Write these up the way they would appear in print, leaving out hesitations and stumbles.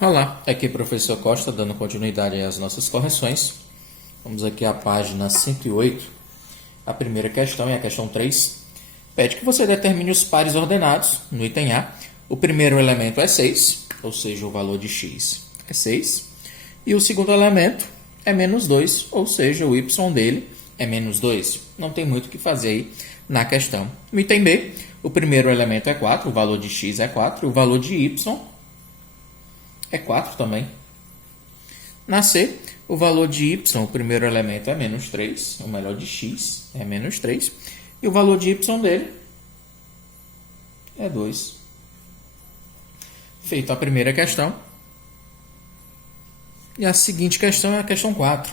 Olá, aqui é o professor Costa, dando continuidade às nossas correções. Vamos aqui à página 108. A primeira questão é a questão 3. Pede que você determine os pares ordenados no item A. O primeiro elemento é 6, ou seja, o valor de x é 6. E o segundo elemento é menos 2, ou seja, o y dele é menos 2. Não tem muito o que fazer aí na questão. No item B, o primeiro elemento é 4, o valor de x é 4, e o valor de y é 4 também. Na C, o valor de y, o primeiro elemento é menos 3, o melhor de x é menos 3, e o valor de y dele é 2. Feita a primeira questão. E a seguinte questão é a questão 4.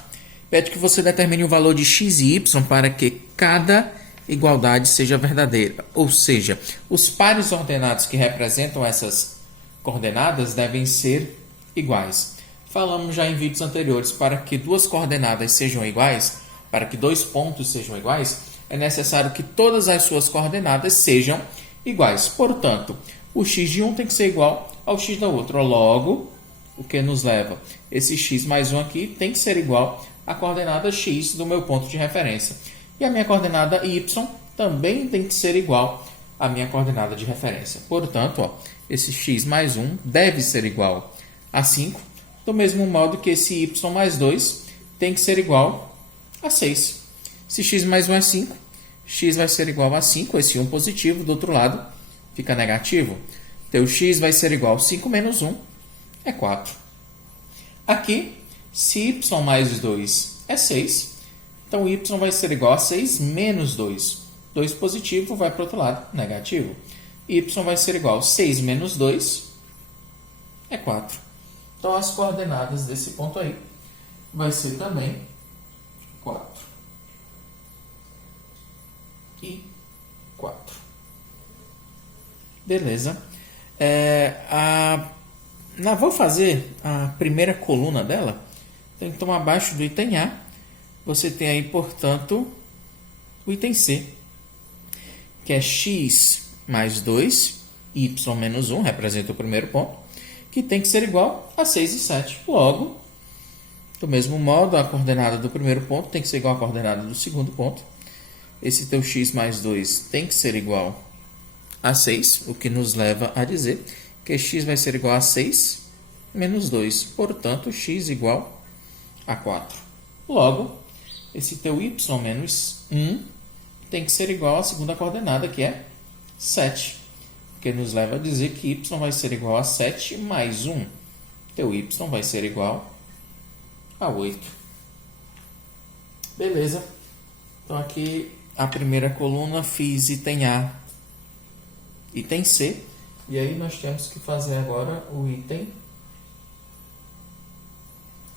Pede que você determine o valor de x e y para que cada igualdade seja verdadeira. Ou seja, os pares ordenados que representam essas coordenadas devem ser iguais. Falamos já em vídeos anteriores, para que duas coordenadas sejam iguais, para que dois pontos sejam iguais, é necessário que todas as suas coordenadas sejam iguais. Portanto, o x de um tem que ser igual ao x da outra. Logo, o que nos leva? Esse x mais 1 aqui tem que ser igual à coordenada x do meu ponto de referência. E a minha coordenada y também tem que ser igual à minha coordenada de referência. Portanto, esse x mais 1 deve ser igual a 5, do mesmo modo que esse y mais 2 tem que ser igual a 6. Se x mais 1 é 5, x vai ser igual a 5, esse 1 positivo, do outro lado fica negativo. Então, x vai ser igual a 5 menos 1 é 4. Aqui, se y mais 2 é 6, então y vai ser igual a 6 menos 2. 2 positivo vai para o outro lado, negativo. Y vai ser igual a 6 menos 2 é 4. Então, as coordenadas desse ponto aí vai ser também 4 e 4. Beleza. Vou fazer a primeira coluna dela. Então, abaixo do item A, você tem aí, portanto, o item C, que é x mais 2, y menos 1, representa o primeiro ponto, que tem que ser igual a 6 e 7. Logo, do mesmo modo, a coordenada do primeiro ponto tem que ser igual à coordenada do segundo ponto. Esse teu x mais 2 tem que ser igual a 6, o que nos leva a dizer que x vai ser igual a 6 menos 2. Portanto, x igual a 4. Logo, esse teu y menos 1 tem que ser igual à segunda coordenada, que é 7. O que nos leva a dizer que y vai ser igual a 7 mais 1. Teu y vai ser igual a 8. Beleza. Então, aqui a primeira coluna fiz item A, item C. E aí nós temos que fazer agora o item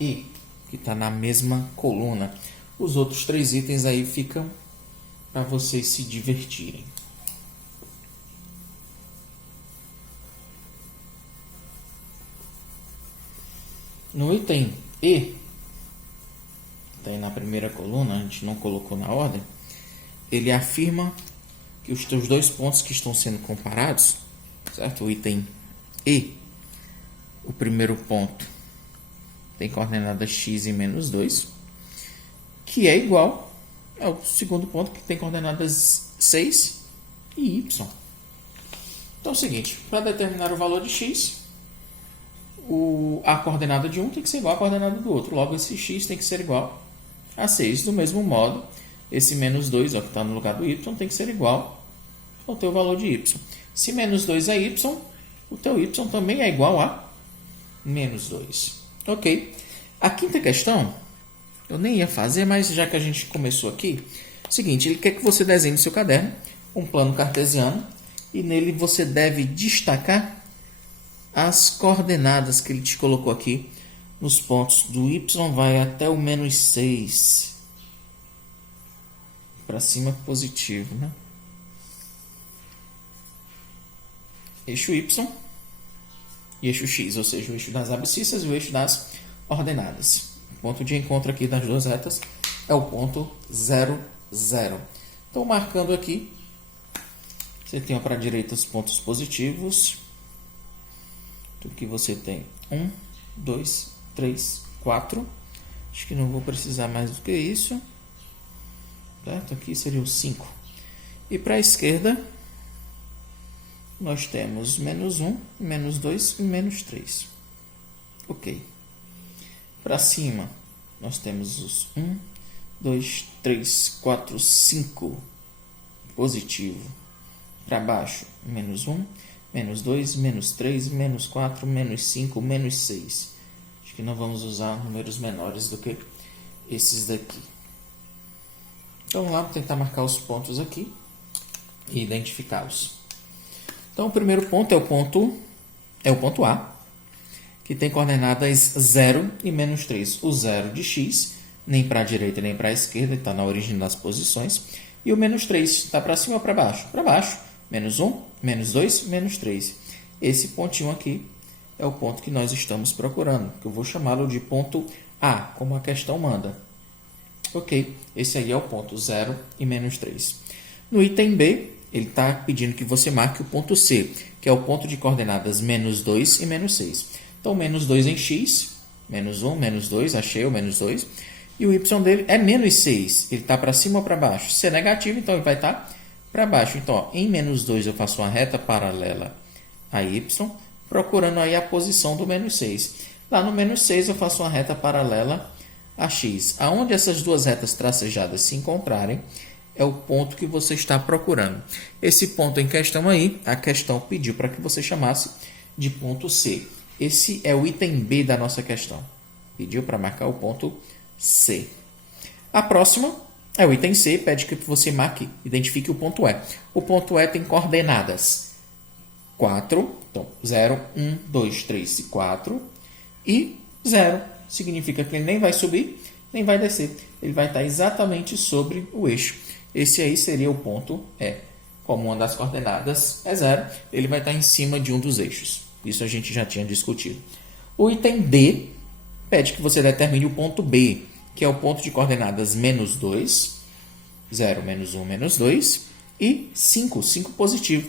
I, que está na mesma coluna. Os outros três itens aí ficam para vocês se divertirem. No item E, está aí na primeira coluna, a gente não colocou na ordem, ele afirma que os teus dois pontos que estão sendo comparados, certo? O item E, o primeiro ponto, tem coordenada x e menos 2, que é igual ao segundo ponto, que tem coordenadas 6 e y. Então é o seguinte, para determinar o valor de x, a coordenada de um tem que ser igual à coordenada do outro. Logo, esse x tem que ser igual a 6. Do mesmo modo, esse menos 2, ó, que está no lugar do y, tem que ser igual ao teu valor de y. Se menos 2 é y, o teu y também é igual a menos 2. Ok? A quinta questão, eu nem ia fazer, mas já que a gente começou aqui, seguinte, ele quer que você desenhe no seu caderno um plano cartesiano e nele você deve destacar as coordenadas que ele te colocou aqui nos pontos do y vai até o menos 6. Para cima positivo, né? Eixo y e eixo x, ou seja, o eixo das abscissas e o eixo das ordenadas. O ponto de encontro aqui das duas retas é o ponto 0, 0. Então, marcando aqui, você tem para a direita os pontos positivos. Então, aqui você tem 1, 2, 3, 4. Acho que não vou precisar mais do que isso. Certo? Aqui seria o 5. E para a esquerda, nós temos menos 1, menos 2 e menos 3. Ok. Para cima, nós temos os 1, 2, 3, 4, 5. Positivo. Para baixo, menos 1, menos 2, menos 3, menos 4, menos 5, menos 6. Acho que não vamos usar números menores do que esses daqui. Então, vamos lá tentar marcar os pontos aqui e identificá-los. Então, o primeiro ponto é o ponto A, que tem coordenadas 0 e menos 3. O 0 de x, nem para a direita nem para a esquerda, está na origem das posições. E o menos 3, está para cima ou para baixo? Para baixo. Menos 1, menos 2, menos 3. Esse pontinho aqui é o ponto que nós estamos procurando, que eu vou chamá-lo de ponto A, como a questão manda. Ok, esse aí é o ponto 0 e menos 3. No item B, ele está pedindo que você marque o ponto C, que é o ponto de coordenadas menos 2 e menos 6. Então, menos 2 em x, menos 1, menos 2, achei o menos 2. E o y dele é menos 6. Ele está para cima ou para baixo? Se é negativo, então ele vai estar para baixo. Então, ó, em menos 2 eu faço uma reta paralela a y, procurando aí a posição do menos 6. Lá no menos 6 eu faço uma reta paralela a x. Aonde essas duas retas tracejadas se encontrarem, é o ponto que você está procurando. Esse ponto em questão aí, a questão pediu para que você chamasse de ponto C. Esse é o item B da nossa questão. Pediu para marcar o ponto C. A próxima é o item C, pede que você marque, identifique o ponto E. O ponto E tem coordenadas 4, então 0, 1, 2, 3 e 4, e 0. Significa que ele nem vai subir, nem vai descer. Ele vai estar exatamente sobre o eixo. Esse aí seria o ponto E. Como uma das coordenadas é 0, ele vai estar em cima de um dos eixos. Isso a gente já tinha discutido. O item D pede que você determine o ponto B, que é o ponto de coordenadas menos 2, 0, menos 1, menos 2, e 5, 5 positivo.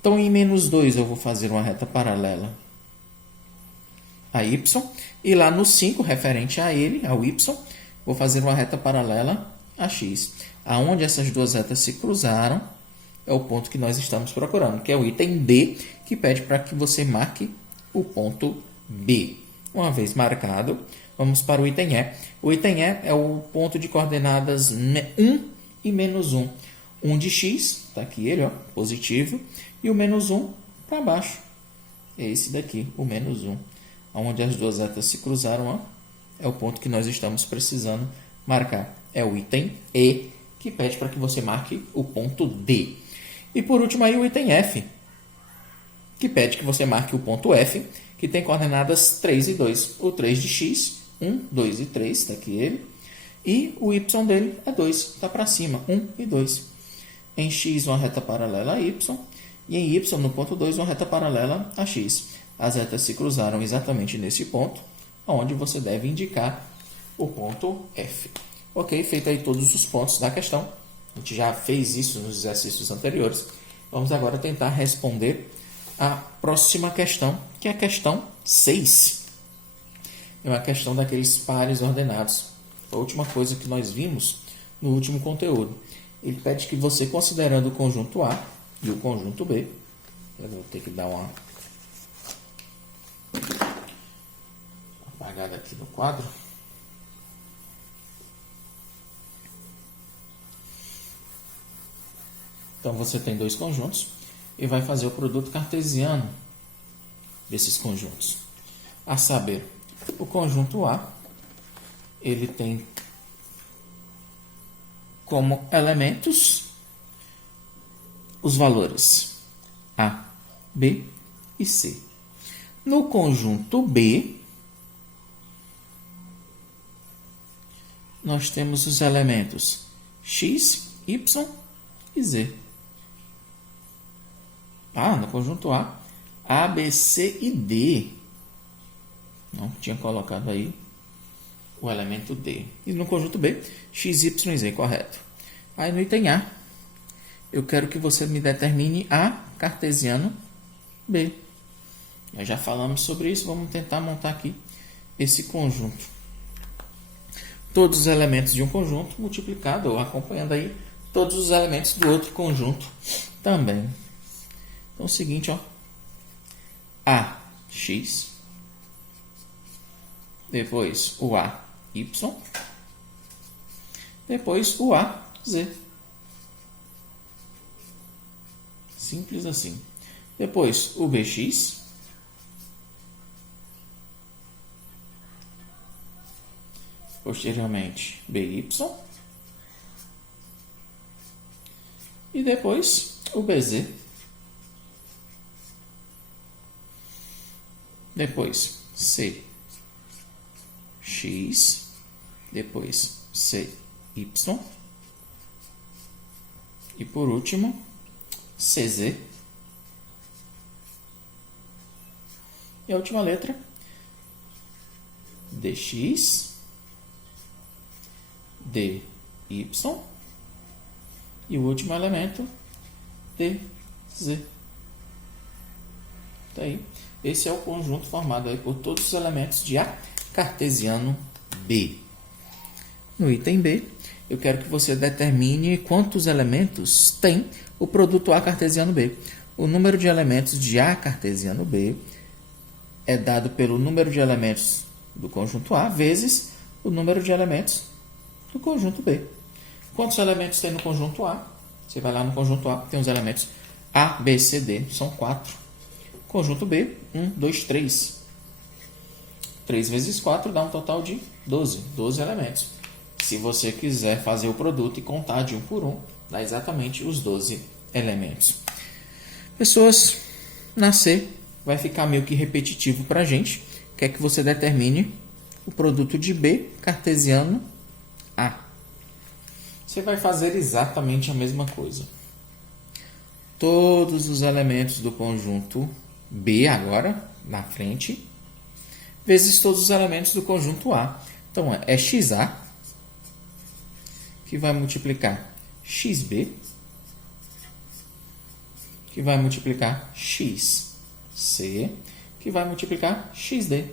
Então, em menos 2 eu vou fazer uma reta paralela a y, e lá no 5, referente a ele, ao y, vou fazer uma reta paralela a x. Aonde essas duas retas se cruzaram é o ponto que nós estamos procurando, que é o item D, que pede para que você marque o ponto B. Uma vez marcado, vamos para o item E. O item E é o ponto de coordenadas 1 e menos 1. 1 de x, está aqui ele, ó, positivo, e o menos 1 para baixo. É esse daqui, o menos 1. Onde as duas retas se cruzaram, ó, é o ponto que nós estamos precisando marcar. É o item E, que pede para que você marque o ponto D. E por último aí o item F, que pede que você marque o ponto F, que tem coordenadas 3 e 2. O 3 de x, 1, 2 e 3, está aqui ele. E o y dele é 2, está para cima, 1 e 2. Em x, uma reta paralela a y. E em y, no ponto 2, uma reta paralela a x. As retas se cruzaram exatamente nesse ponto, onde você deve indicar o ponto F. Ok, feito aí todos os pontos da questão. A gente já fez isso nos exercícios anteriores. Vamos agora tentar responder a próxima questão, que é a questão 6. É uma questão daqueles pares ordenados. A última coisa que nós vimos no último conteúdo. Ele pede que você, considerando o conjunto A e o conjunto B, eu vou ter que dar uma apagada aqui no quadro. Então, você tem dois conjuntos e vai fazer o produto cartesiano desses conjuntos. A saber, o conjunto A, ele tem como elementos os valores A, B e C. No conjunto B, nós temos os elementos x, y e z. No conjunto A, B, C e D. Não tinha colocado aí o elemento D. E no conjunto B, x, y e z, correto. Aí no item A, eu quero que você me determine A cartesiano B. Nós já falamos sobre isso, vamos tentar montar aqui esse conjunto. Todos os elementos de um conjunto multiplicado ou acompanhando aí todos os elementos do outro conjunto também. Então é o seguinte, ó. AX, depois o AY, depois o AZ. Simples assim. Depois o BX, posteriormente BY e depois o BZ. Depois CX, depois CY e por último CZ. E a última letra DX, DY e o último elemento DZ. Tá aí. Esse é o conjunto formado aí por todos os elementos de A cartesiano B. No item B, eu quero que você determine quantos elementos tem o produto A cartesiano B. O número de elementos de A cartesiano B é dado pelo número de elementos do conjunto A vezes o número de elementos do conjunto B. Quantos elementos tem no conjunto A? Você vai lá no conjunto A, tem os elementos A, B, C, D, são 4. Conjunto B, 1, 2, 3. 3 vezes 4 dá um total de 12. 12 elementos. Se você quiser fazer o produto e contar de um por um, dá exatamente os 12 elementos. Pessoas, na C vai ficar meio que repetitivo para a gente. Quer que você determine o produto de B cartesiano A. Você vai fazer exatamente a mesma coisa. Todos os elementos do conjunto B agora, na frente, vezes todos os elementos do conjunto A. Então, é XA, que vai multiplicar XB, que vai multiplicar XC, que vai multiplicar XD.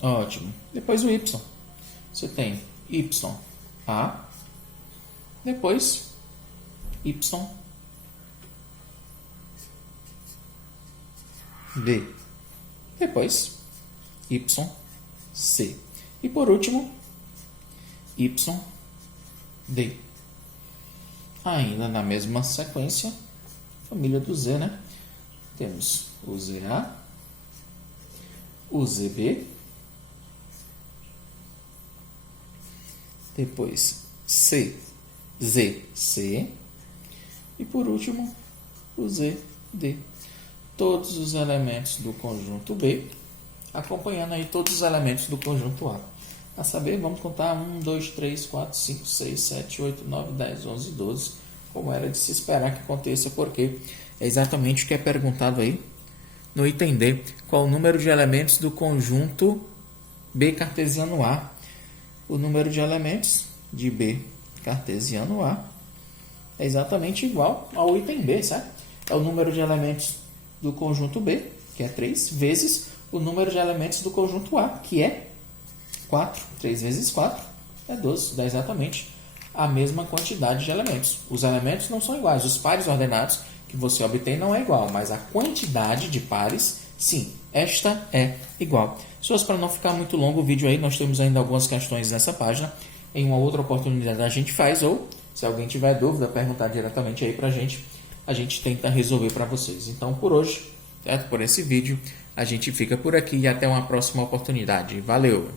Ótimo. Depois o Y. Você tem YA, depois YB. Depois YC. E por último, YD. Ainda na mesma sequência, família do Z, né? Temos o ZA, o ZB, depois CZC e por último o ZD. Todos os elementos do conjunto B, acompanhando aí todos os elementos do conjunto A. A saber, vamos contar 1, 2, 3, 4, 5, 6, 7, 8, 9, 10, 11, 12, como era de se esperar que aconteça, porque é exatamente o que é perguntado aí no item D. Qual o número de elementos do conjunto B cartesiano A? O número de elementos de B cartesiano A é exatamente igual ao item B, certo? É o número de elementos do conjunto B, que é 3, vezes o número de elementos do conjunto A, que é 4. 3 vezes 4 é 12, dá exatamente a mesma quantidade de elementos. Os elementos não são iguais, os pares ordenados que você obtém não é igual, mas a quantidade de pares, sim, esta é igual. Pessoas, para não ficar muito longo o vídeo aí, nós temos ainda algumas questões nessa página. Em uma outra oportunidade a gente faz, ou se alguém tiver dúvida, perguntar diretamente aí para a gente tenta resolver para vocês. Então, por hoje, certo? Por esse vídeo, a gente fica por aqui e até uma próxima oportunidade. Valeu!